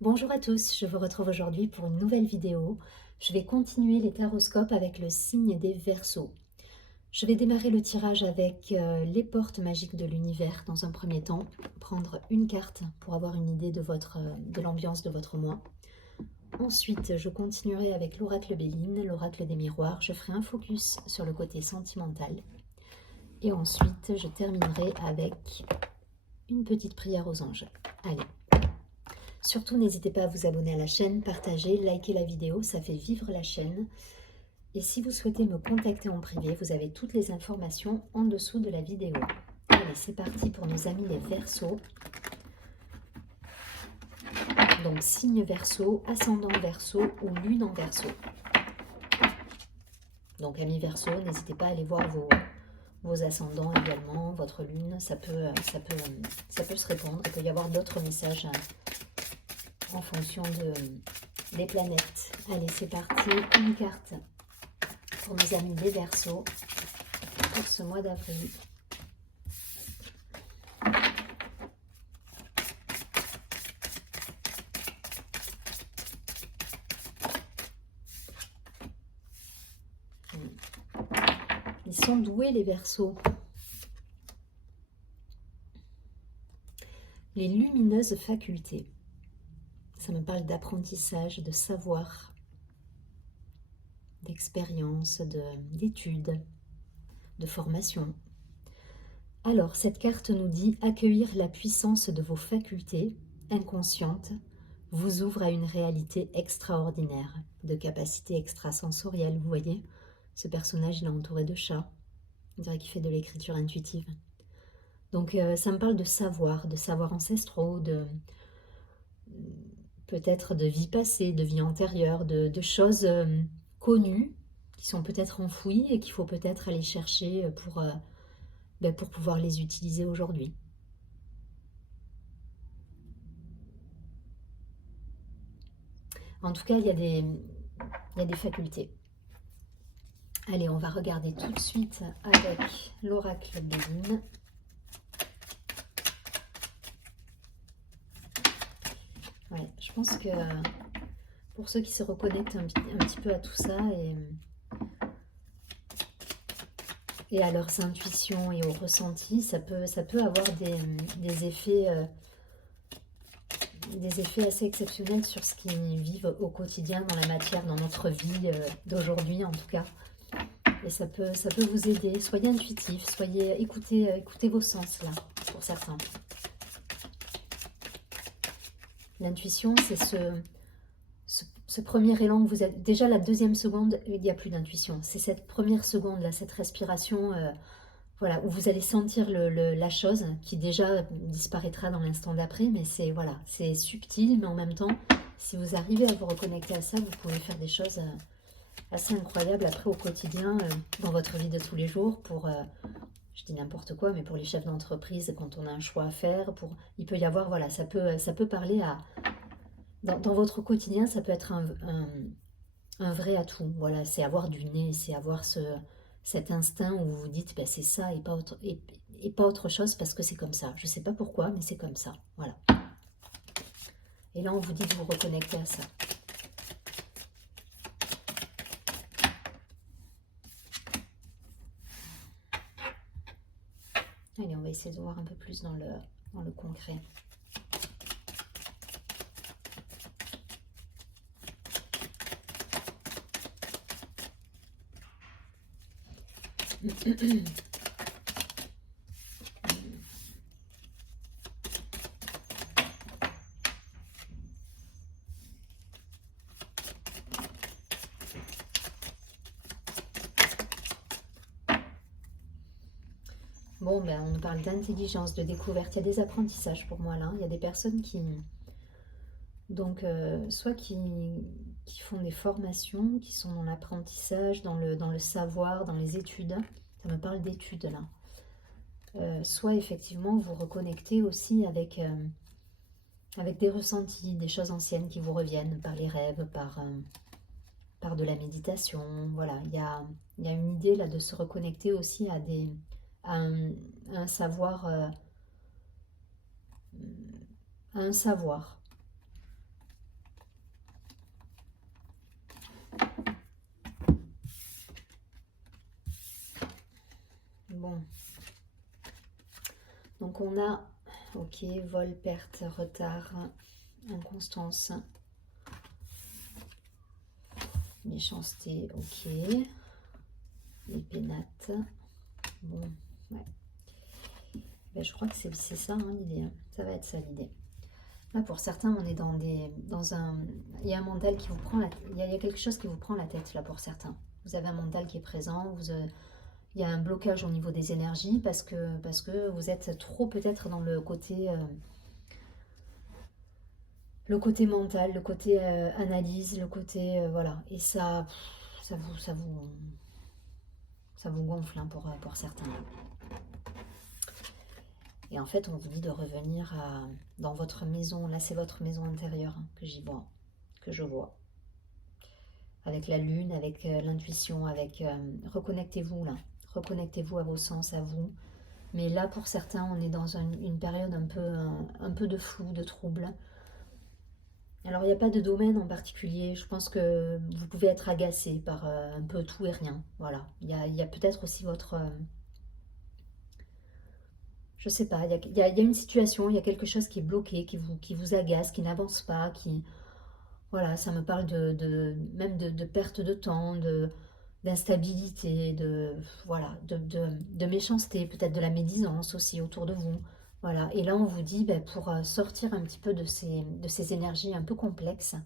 Bonjour à tous, je vous retrouve aujourd'hui pour une nouvelle vidéo. Je vais continuer les taroscopes avec le signe des Verseaux. Je vais démarrer le tirage avec les portes magiques de l'univers dans un premier temps, prendre une carte pour avoir une idée de l'ambiance de votre mois. Ensuite, je continuerai avec l'oracle Béline, l'oracle des miroirs. Je ferai un focus sur le côté sentimental. Et ensuite, je terminerai avec une petite prière aux anges. Allez. Surtout, n'hésitez pas à vous abonner à la chaîne, partager, liker la vidéo, ça fait vivre la chaîne. Et si vous souhaitez me contacter en privé, vous avez toutes les informations en dessous de la vidéo. Allez, c'est parti pour nos amis les Verseaux. Donc, signe Verseau, ascendant Verseau ou lune en Verseau. Donc, amis Verseaux, n'hésitez pas à aller voir vos ascendants également, votre lune, ça peut se répondre. Il peut y avoir d'autres messages en fonction des planètes. Allez, c'est parti, une carte pour mes amis des Verseaux pour ce mois d'avril. Ils sont doués les Verseaux. Les lumineuses facultés. Ça me parle d'apprentissage, de savoir, d'expérience, d'études, de formation. Alors, cette carte nous dit accueillir la puissance de vos facultés inconscientes vous ouvre à une réalité extraordinaire, de capacités extrasensorielles. Vous voyez, ce personnage, il est entouré de chats. On dirait qu'il fait de l'écriture intuitive. Donc, ça me parle de savoirs ancestraux, peut-être de vie passée, de vie antérieure, de choses connues qui sont peut-être enfouies et qu'il faut peut-être aller chercher pour pouvoir les utiliser aujourd'hui. En tout cas, il y a des facultés. Allez, on va regarder tout de suite avec l'oracle Béline. Ouais, je pense que pour ceux qui se reconnectent un petit peu à tout ça et à leurs intuitions et aux ressentis, ça peut avoir des effets assez exceptionnels sur ce qu'ils vivent au quotidien dans la matière, dans notre vie d'aujourd'hui en tout cas. Et ça peut vous aider. Soyez intuitif, écoutez vos sens là, pour certains. L'intuition, c'est ce premier élan que vous avez. Déjà la deuxième seconde, il n'y a plus d'intuition. C'est cette première seconde là, cette respiration, voilà, où vous allez sentir la chose qui déjà disparaîtra dans l'instant d'après, mais c'est subtil, mais en même temps, si vous arrivez à vous reconnecter à ça, vous pouvez faire des choses assez incroyables après au quotidien, dans votre vie de tous les jours, je dis n'importe quoi, mais pour les chefs d'entreprise, quand on a un choix à faire, il peut y avoir, voilà, ça peut parler à, dans votre quotidien, ça peut être un vrai atout. Voilà, c'est avoir du nez, c'est avoir cet instinct où vous vous dites, ben, c'est ça et pas autre chose parce que c'est comme ça. Je sais pas pourquoi, mais c'est comme ça. Voilà. Et là, on vous dit de vous reconnecter à ça. Allez, on va essayer de voir un peu plus dans le concret. Bon, ben, on nous parle d'intelligence, de découverte. Il y a des apprentissages pour moi là. Il y a des personnes soit qui font des formations, qui sont dans l'apprentissage, dans le savoir, dans les études. Ça me parle d'études là. Soit effectivement vous reconnectez aussi avec des ressentis, des choses anciennes qui vous reviennent par les rêves, par de la méditation. Voilà, il y a une idée là de se reconnecter aussi à un savoir, à un savoir. Bon. Donc on a, ok, vol, perte, retard, inconstance, méchanceté, ok. Les pénates. Bon, ouais. Ben, je crois que c'est ça l'idée. Ça va être ça l'idée. Là, pour certains, on est dans un... Il y a un mental qui vous prend la tête. Il y a quelque chose qui vous prend la tête, là, pour certains. Vous avez un mental qui est présent. Il y a un blocage au niveau des énergies parce que vous êtes trop peut-être dans le côté mental, le côté analyse, le côté... voilà. Et ça vous gonfle pour certains. Et en fait, on vous dit de revenir dans votre maison. Là, c'est votre maison intérieure que je vois. Avec la lune, avec l'intuition, avec... reconnectez-vous là. Reconnectez-vous à vos sens, à vous. Mais là, pour certains, on est dans une période un peu de flou, de trouble. Alors, il n'y a pas de domaine en particulier. Je pense que vous pouvez être agacé par un peu tout et rien. Voilà. Il y a peut-être aussi votre... je sais pas, il y a une situation, il y a quelque chose qui est bloqué, qui vous agace, qui n'avance pas, qui... Voilà, ça me parle même de perte de temps, d'instabilité, voilà, de méchanceté, peut-être de la médisance aussi autour de vous. Voilà, et là on vous dit, ben, pour sortir un petit peu de ces énergies un peu complexes,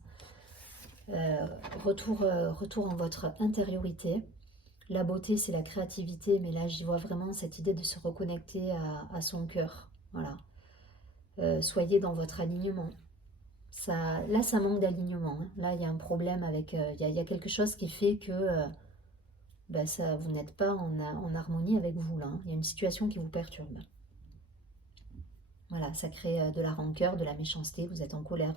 retour en votre intériorité. La beauté, c'est la créativité, mais là, j'y vois vraiment cette idée de se reconnecter à son cœur. Voilà. Soyez dans votre alignement. Là, ça manque d'alignement. Hein. Là, il y a un problème avec... Il y a quelque chose qui fait que vous n'êtes pas en harmonie avec vous. Là, hein. Il y a une situation qui vous perturbe. Voilà, ça crée de la rancœur, de la méchanceté. Vous êtes en colère.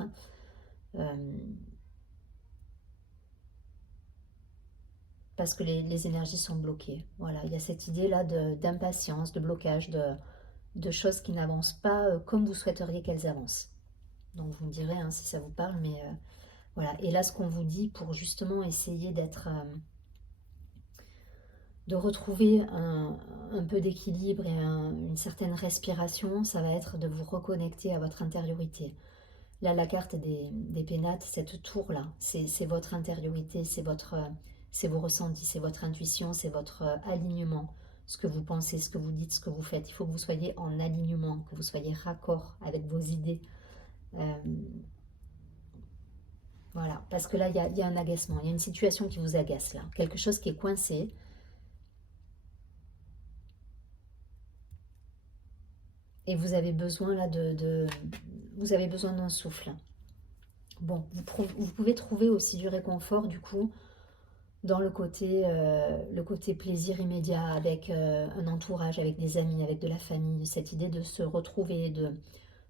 Parce que les énergies sont bloquées. Voilà, il y a cette idée-là d'impatience, de blocage, de choses qui n'avancent pas comme vous souhaiteriez qu'elles avancent. Donc vous me direz hein, si ça vous parle, mais voilà. Et là, ce qu'on vous dit pour justement essayer de retrouver un peu d'équilibre et une certaine respiration, ça va être de vous reconnecter à votre intériorité. Là, la carte des pénates, cette tour-là, c'est votre intériorité, c'est vos ressentis, c'est votre intuition, c'est votre alignement, ce que vous pensez, ce que vous dites, ce que vous faites. Il faut que vous soyez en alignement, que vous soyez raccord avec vos idées. Voilà, parce que là, il y a un agacement, il y a une situation qui vous agace là, quelque chose qui est coincé. Et vous avez besoin là vous avez besoin d'un souffle. Bon, vous pouvez trouver aussi du réconfort du coup dans le côté plaisir immédiat avec un entourage, avec des amis, avec de la famille, cette idée de se retrouver,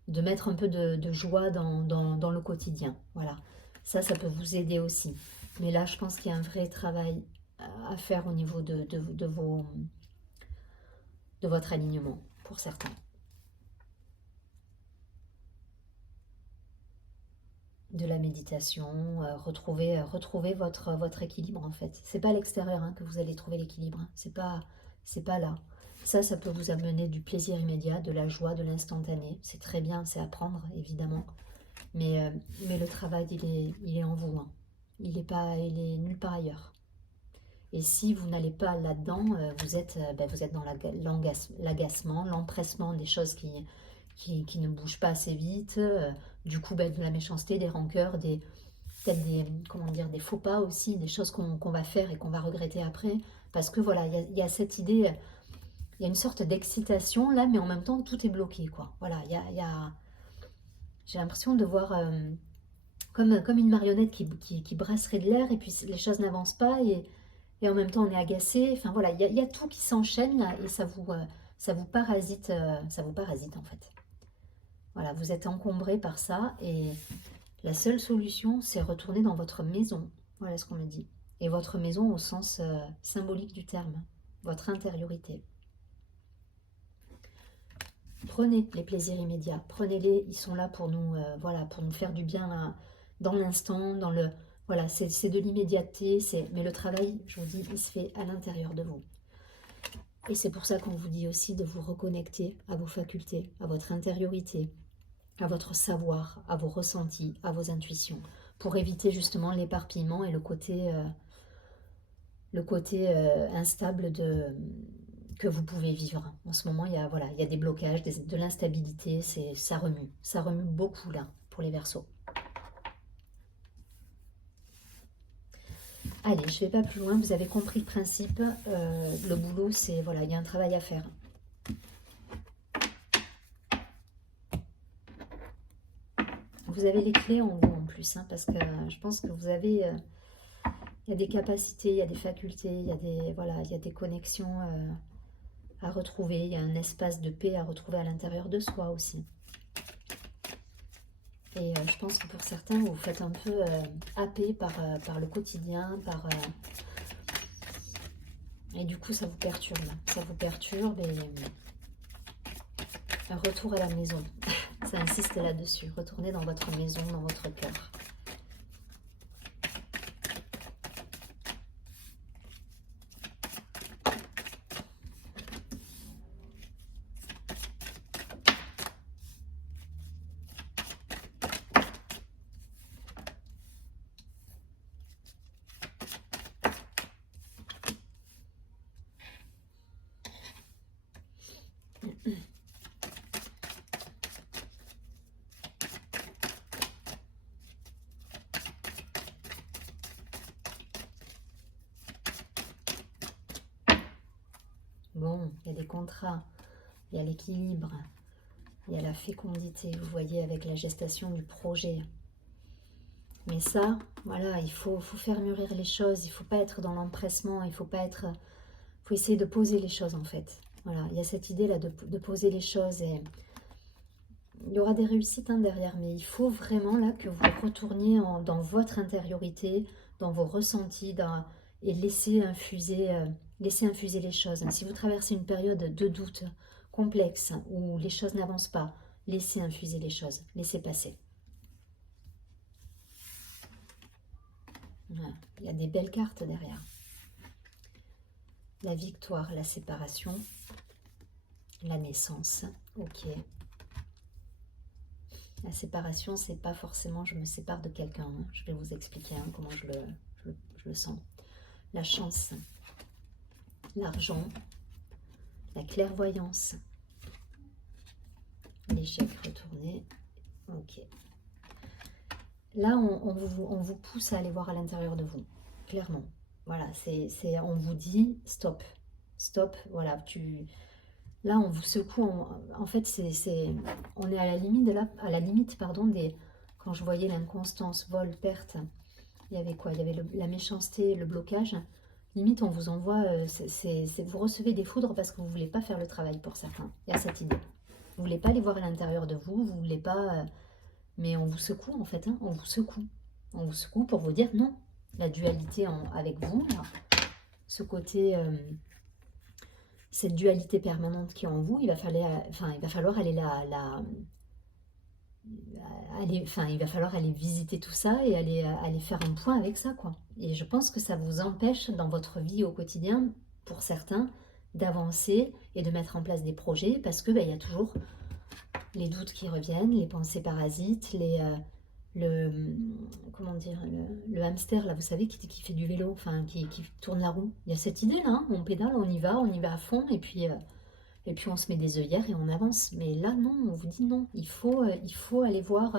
de mettre un peu de joie dans le quotidien. Voilà, ça peut vous aider aussi. Mais là, je pense qu'il y a un vrai travail à faire au niveau de votre alignement, pour certains. De la méditation, retrouver votre équilibre en fait. C'est pas à l'extérieur hein, que vous allez trouver l'équilibre, hein. C'est pas là. Ça peut vous amener du plaisir immédiat, de la joie, de l'instantané. C'est très bien, c'est à prendre évidemment. Mais le travail, il est en vous. Hein. Il est nulle part ailleurs. Et si vous n'allez pas là-dedans, vous êtes dans l'agacement, l'empressement des choses qui ne bougent pas assez vite. Du coup, de la méchanceté, des rancœurs, peut-être des faux pas aussi, des choses qu'on va faire et qu'on va regretter après. Parce que voilà, il y a cette idée, il y a une sorte d'excitation là, mais en même temps, tout est bloqué, quoi. Voilà, j'ai l'impression de voir comme une marionnette qui brasserait de l'air et puis les choses n'avancent pas et en même temps on est agacé. Enfin voilà, il y a tout qui s'enchaîne là et ça vous parasite en fait. Voilà, vous êtes encombré par ça et la seule solution, c'est retourner dans votre maison. Voilà ce qu'on me dit. Et votre maison au sens symbolique du terme, votre intériorité. Prenez les plaisirs immédiats, prenez-les, ils sont là pour nous, pour nous faire du bien dans l'instant, voilà, c'est de l'immédiateté, mais le travail, je vous dis, il se fait à l'intérieur de vous. Et c'est pour ça qu'on vous dit aussi de vous reconnecter à vos facultés, à votre intériorité, à votre savoir, à vos ressentis, à vos intuitions, pour éviter justement l'éparpillement et le côté instable que vous pouvez vivre. En ce moment, voilà, il y a des blocages, de l'instabilité, ça remue beaucoup là pour les Verseaux. Allez, je ne vais pas plus loin, vous avez compris le principe. Le boulot, c'est, voilà, il y a un travail à faire. Vous avez les clés en vous en plus, hein, parce que je pense que vous avez... il y a des capacités, il y a des facultés, il y a des, voilà, il y a des connexions à retrouver, il y a un espace de paix à retrouver à l'intérieur de soi aussi. Et je pense que pour certains, vous vous faites un peu happer par le quotidien, et du coup, ça vous perturbe. Ça vous perturbe et un retour à la maison. Ça insiste là-dessus. Retournez dans votre maison, dans votre cœur. Bon, il y a des contrats, il y a l'équilibre, il y a la fécondité, vous voyez, avec la gestation du projet. Mais ça, voilà, il faut faire mûrir les choses, il ne faut pas être dans l'empressement, il faut essayer de poser les choses en fait. Voilà, il y a cette idée là de poser les choses et il y aura des réussites derrière, mais il faut vraiment là que vous retourniez dans votre intériorité, dans vos ressentis, et laisser infuser les choses. Si vous traversez une période de doute complexe où les choses n'avancent pas, laissez infuser les choses, laissez passer. Voilà. Il y a des belles cartes derrière. La victoire, la séparation, la naissance, ok. La séparation, c'est pas forcément je me sépare de quelqu'un. Hein. Je vais vous expliquer comment je le sens. La chance, l'argent, la clairvoyance, l'échec retourné. Ok. Là, on vous pousse à aller voir à l'intérieur de vous, clairement. Voilà, on vous dit stop, stop, voilà, là on vous secoue, en fait on est à la limite, pardon, quand je voyais l'inconstance, vol, perte, il y avait quoi? Il y avait la méchanceté, le blocage, limite on vous envoie, vous recevez des foudres parce que vous ne voulez pas faire le travail pour certains, il y a cette idée. Vous ne voulez pas les voir à l'intérieur de vous, vous ne voulez pas, mais on vous secoue en fait, hein, on vous secoue pour vous dire non. La dualité avec vous, là, ce côté, cette dualité permanente qui est en vous, il va falloir aller il va falloir aller visiter tout ça et aller faire un point avec ça, quoi. Et je pense que ça vous empêche dans votre vie au quotidien, pour certains, d'avancer et de mettre en place des projets parce que il y a toujours les doutes qui reviennent, les pensées parasites, comment dire, le hamster là, vous savez, qui fait du vélo, enfin qui tourne la roue. Il y a cette idée là, hein, on pédale, on y va à fond et puis on se met des œillères et on avance. Mais là non, on vous dit non, il faut aller voir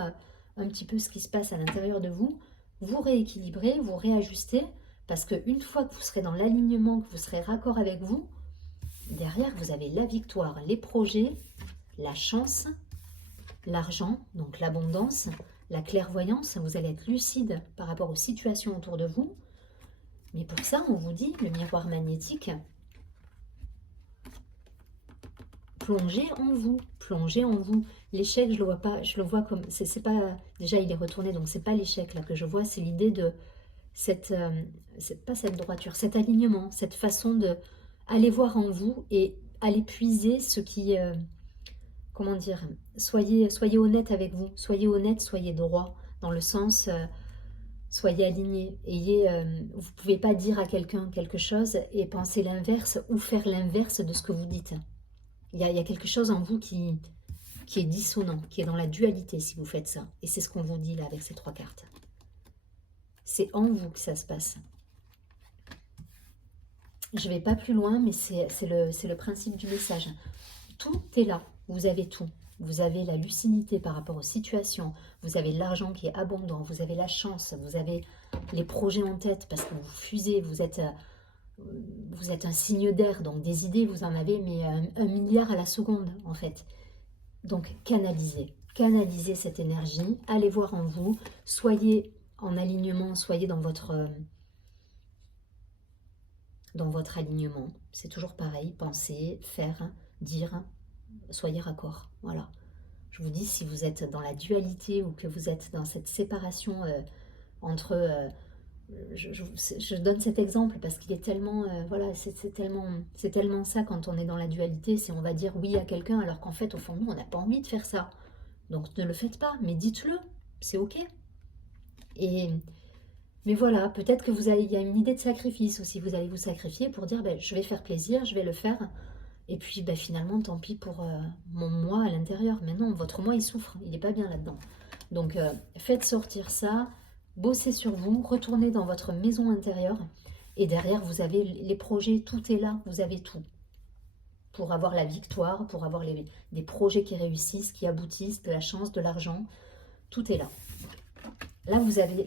un petit peu ce qui se passe à l'intérieur de vous, vous rééquilibrer, vous réajuster, parce qu'une fois que vous serez dans l'alignement, que vous serez raccord avec vous, derrière vous avez la victoire, les projets, la chance, l'argent, donc l'abondance, la clairvoyance, vous allez être lucide par rapport aux situations autour de vous. Mais pour ça, on vous dit, le miroir magnétique, plongez en vous, plongez en vous. L'échec, je le vois pas, je le vois comme, c'est pas, déjà il est retourné, donc c'est pas l'échec là que je vois, c'est l'idée de pas cette droiture, cet alignement, cette façon de aller voir en vous et aller puiser ce qui... comment dire, soyez honnête avec vous, soyez honnête, soyez droit, dans le sens, Soyez alignés. Vous ne pouvez pas dire à quelqu'un quelque chose et penser l'inverse ou faire l'inverse de ce que vous dites. Il y a quelque chose en vous qui est dissonant, qui est dans la dualité si vous faites ça. Et c'est ce qu'on vous dit là avec ces 3 cartes. C'est en vous que ça se passe. Je ne vais pas plus loin, mais c'est le principe du message. Tout est là, vous avez tout. Vous avez la lucidité par rapport aux situations, vous avez l'argent qui est abondant, vous avez la chance, vous avez les projets en tête parce que vous fusez, vous êtes un signe d'air, donc des idées vous en avez, mais 1 milliard à la seconde en fait. Donc canalisez cette énergie, allez voir en vous, soyez en alignement, soyez dans votre alignement. C'est toujours pareil, penser, faire, dire, soyez raccord. Voilà. Je vous dis, si vous êtes dans la dualité ou que vous êtes dans cette séparation entre... je donne cet exemple parce qu'il est tellement... voilà, c'est tellement ça quand on est dans la dualité, c'est on va dire oui à quelqu'un alors qu'en fait, au fond de nous, on n'a pas envie de faire ça. Donc ne le faites pas, mais dites-le, c'est ok. Mais voilà, peut-être que il y a une idée de sacrifice aussi, vous allez vous sacrifier pour dire ben, je vais faire plaisir, je vais le faire. Et puis ben, finalement, tant pis pour mon moi à l'intérieur. Mais non, votre moi, il souffre, il n'est pas bien là-dedans. Donc faites sortir ça, bossez sur vous, retournez dans votre maison intérieure. Et derrière, vous avez les projets, tout est là, vous avez tout. Pour avoir la victoire, pour avoir des projets qui réussissent, qui aboutissent, de la chance, de l'argent, tout est là. Là, vous avez...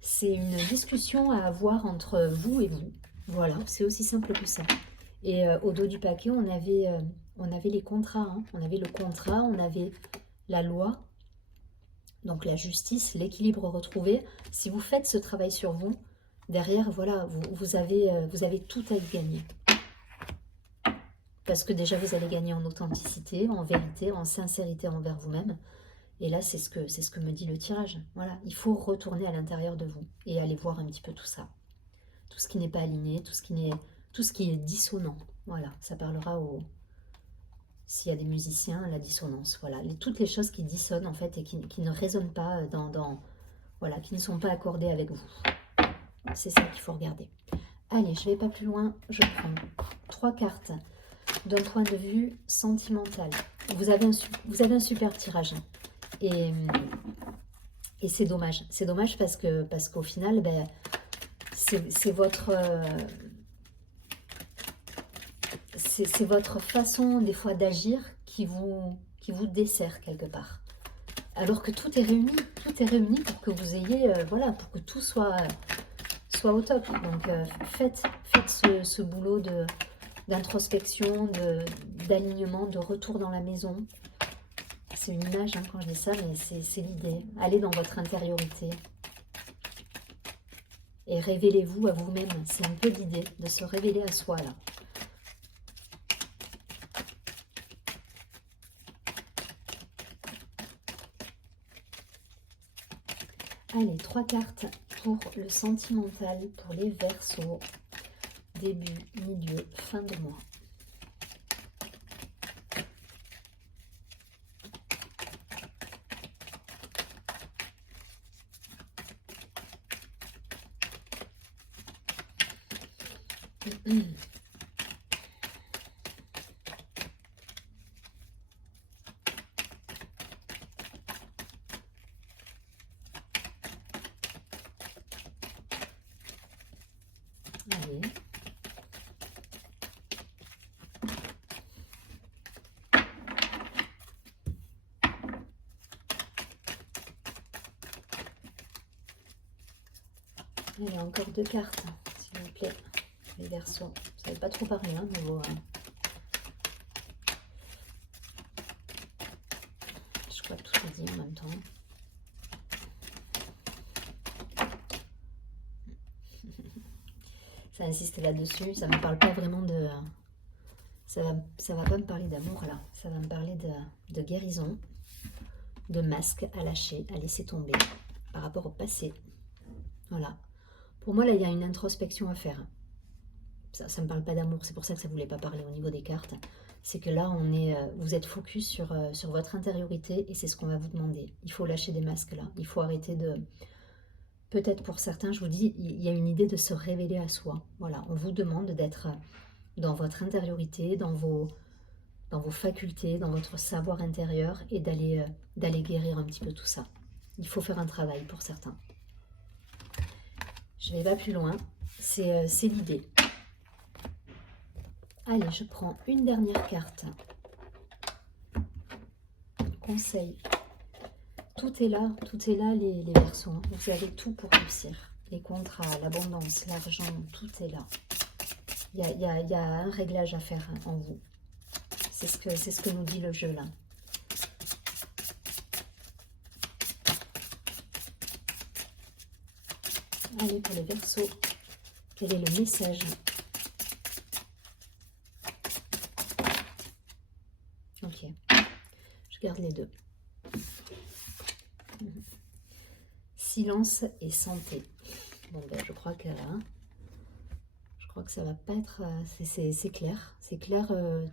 C'est une discussion à avoir entre vous et vous. Voilà, c'est aussi simple que ça. Et au dos du paquet, on avait les contrats. Hein. On avait le contrat, on avait la loi, donc la justice, l'équilibre retrouvé. Si vous faites ce travail sur vous, derrière, voilà, vous avez tout à y gagner. Parce que déjà, vous allez gagner en authenticité, en vérité, en sincérité envers vous-même. Et là, c'est ce que me dit le tirage. Voilà, il faut retourner à l'intérieur de vous et aller voir un petit peu tout ça. Tout ce qui n'est pas aligné, tout ce qui est dissonant. Voilà, ça parlera s'il y a des musiciens, la dissonance. Voilà, toutes les choses qui dissonnent en fait et qui ne résonnent pas voilà, qui ne sont pas accordées avec vous. C'est ça qu'il faut regarder. Allez, je ne vais pas plus loin. Je prends 3 cartes d'un point de vue sentimental. Vous avez un super tirage. Et c'est dommage. C'est dommage parce qu'au final, ben, c'est votre façon des fois d'agir qui vous dessert quelque part. Alors que tout est réuni pour que vous ayez, voilà, pour que tout soit au top. Donc faites ce boulot d'introspection, d'alignement, de retour dans la maison. C'est une image hein, quand je dis ça, mais c'est l'idée. Allez dans votre intériorité. Et révélez-vous à vous-même. C'est un peu l'idée de se révéler à soi, là. Allez, 3 cartes pour le sentimental, pour les Verseaux. Début, milieu, fin de mois. Allez. Allez, encore 2 cartes, s'il vous plaît, les Verseaux. Vous ne savez pas trop parler, hein, niveau... Je crois que tout est dit en même temps. Ça insiste là-dessus, ça ne me parle pas vraiment de... Ça va pas me parler d'amour, là. Ça va me parler de guérison, de masque à lâcher, à laisser tomber par rapport au passé. Voilà. Pour moi, là, il y a une introspection à faire. Ça ne me parle pas d'amour, c'est pour ça que ça ne voulait pas parler au niveau des cartes. C'est que là, vous êtes focus sur votre intériorité et c'est ce qu'on va vous demander. Il faut lâcher des masques, là. Il faut arrêter peut-être pour certains, je vous dis, il y a une idée de se révéler à soi. Voilà, on vous demande d'être dans votre intériorité, dans vos facultés, dans votre savoir intérieur et d'aller guérir un petit peu tout ça. Il faut faire un travail pour certains. Je ne vais pas plus loin, c'est l'idée. Allez, je prends une dernière carte. Conseil. Tout est là les Verseaux. Hein. Vous avez tout pour réussir. Les contrats, l'abondance, l'argent, tout est là. Il y a un réglage à faire en vous. C'est ce que nous dit le jeu là. Allez, pour les Verseaux, quel est le message? Ok, je garde les deux. Silence et santé. Bon, ben, je crois que ça va pas être... c'est clair. C'est clair,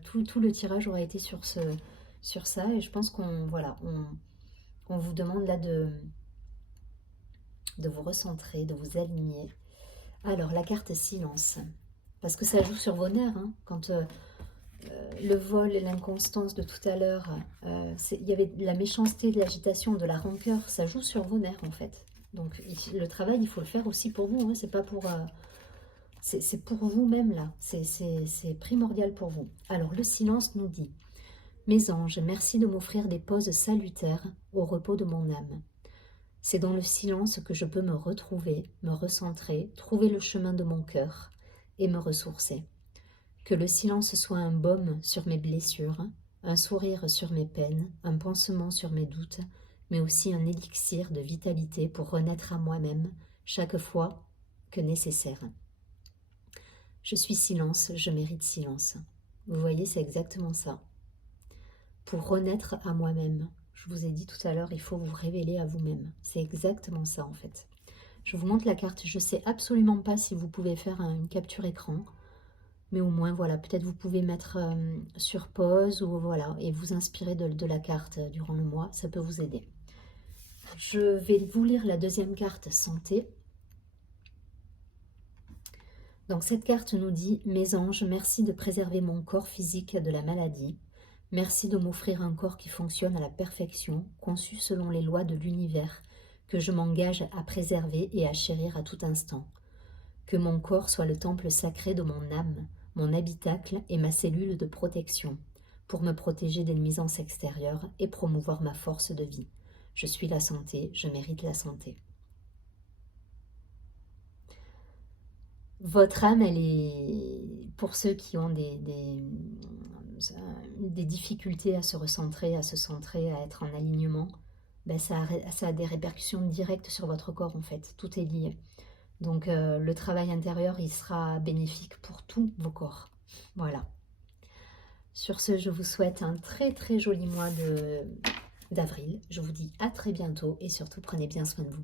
tout le tirage aura été sur ça. Et je pense qu'on on vous demande là de vous recentrer, de vous aligner. Alors, la carte silence. Parce que ça joue sur vos nerfs. Hein, quand le vol et l'inconstance de tout à l'heure, il y avait de la méchanceté, de l'agitation, de la rancœur. Ça joue sur vos nerfs en fait. Donc, le travail, il faut le faire aussi pour vous. Hein, c'est pas pour... c'est pour vous-même là, c'est primordial pour vous. Alors le silence nous dit: mes anges, merci de m'offrir des pauses salutaires au repos de mon âme. C'est dans le silence que je peux me retrouver, me recentrer, trouver le chemin de mon cœur et me ressourcer. Que le silence soit un baume sur mes blessures, un sourire sur mes peines, un pansement sur mes doutes, mais aussi un élixir de vitalité pour renaître à moi-même chaque fois que nécessaire. Je suis silence, je mérite silence. Vous voyez, c'est exactement ça. Pour renaître à moi-même, je vous ai dit tout à l'heure, il faut vous révéler à vous-même. C'est exactement ça en fait. Je vous montre la carte, je ne sais absolument pas si vous pouvez faire une capture écran, mais au moins voilà, peut-être vous pouvez mettre sur pause ou voilà, et vous inspirer de la carte durant le mois, ça peut vous aider. Je vais vous lire la deuxième carte, santé. Donc cette carte nous dit: mes anges, merci de préserver mon corps physique de la maladie. Merci de m'offrir un corps qui fonctionne à la perfection, conçu selon les lois de l'univers, que je m'engage à préserver et à chérir à tout instant. Que mon corps soit le temple sacré de mon âme, mon habitacle et ma cellule de protection, pour me protéger des nuisances extérieures et promouvoir ma force de vie. Je suis la santé, je mérite la santé. Votre âme, elle est, pour ceux qui ont des difficultés à se recentrer, à se centrer, à être en alignement, ben ça a des répercussions directes sur votre corps en fait, tout est lié. Donc le travail intérieur, il sera bénéfique pour tous vos corps. Voilà. Sur ce, je vous souhaite un très très joli mois d'avril. Je vous dis à très bientôt et surtout prenez bien soin de vous.